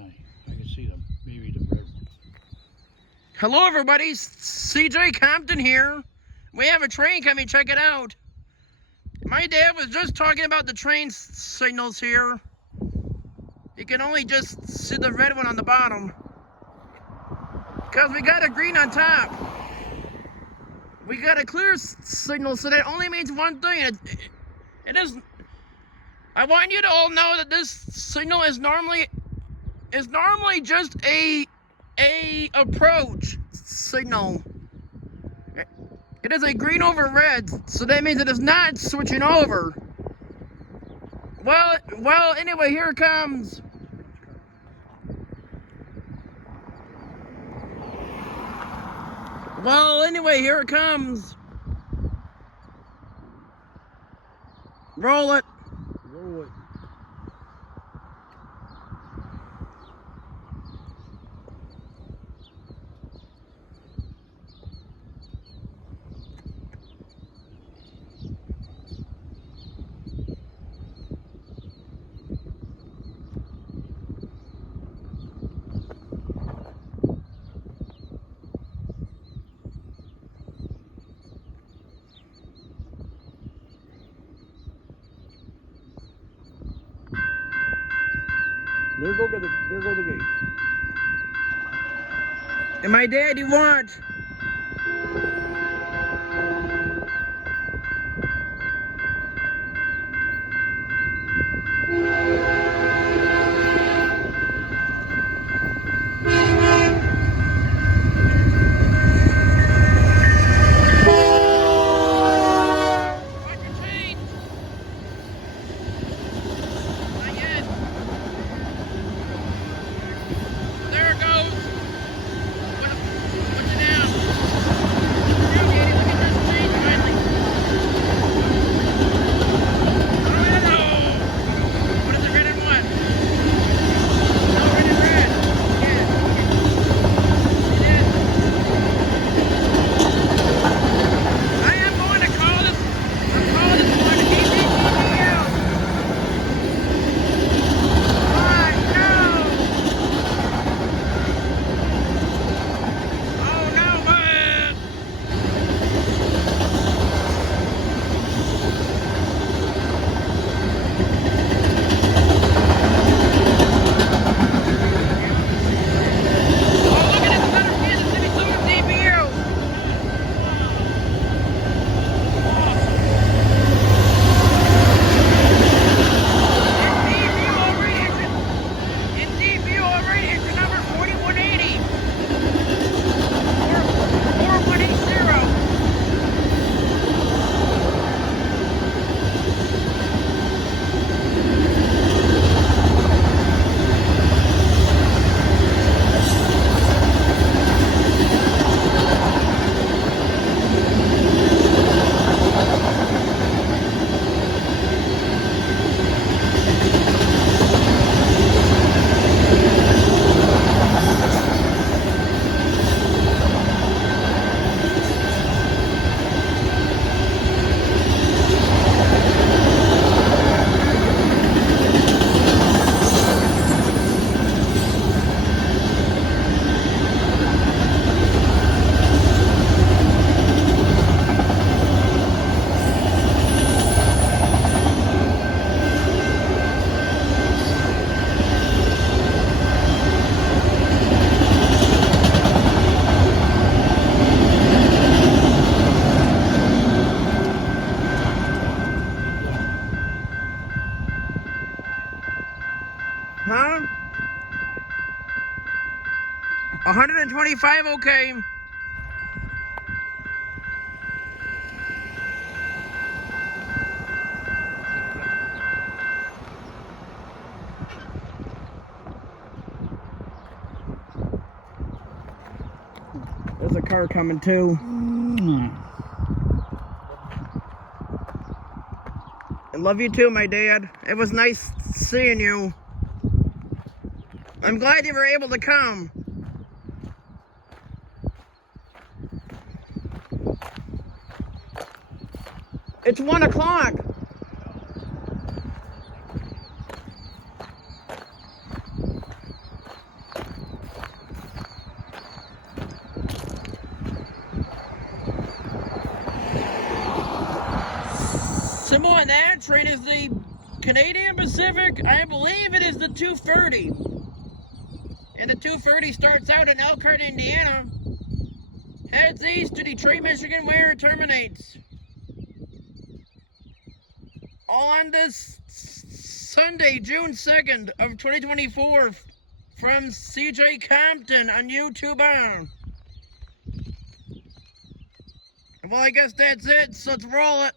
and I can see them. Maybe the red ones. Hello, everybody. CJ Compton here. We have a train coming. Check it out. My dad was just talking about the train signals here. You can only just see the red one on the bottom. Because we got a green on top. We got a clear signal, so that only means one thing. It is. I want you to all know that this signal is normally just a approach signal. It is a green over red, so that means it is not switching over. Well, anyway, here it comes. Well, anyway, here it comes. Roll it. Roll it. There go the gates. And my daddy watch. Huh? 125, okay. There's a car coming too. I love you too, my dad. It was nice seeing you. I'm glad you were able to come. It's 1 o'clock. symbol on that train is the Canadian Pacific. I believe it is the 230. And the 230 starts out in Elkhart, Indiana, heads east to Detroit, Michigan, where it terminates. All on this Sunday, June 2nd of 2024 from CJ Compton on YouTube. Well, I guess that's it, so let's roll it.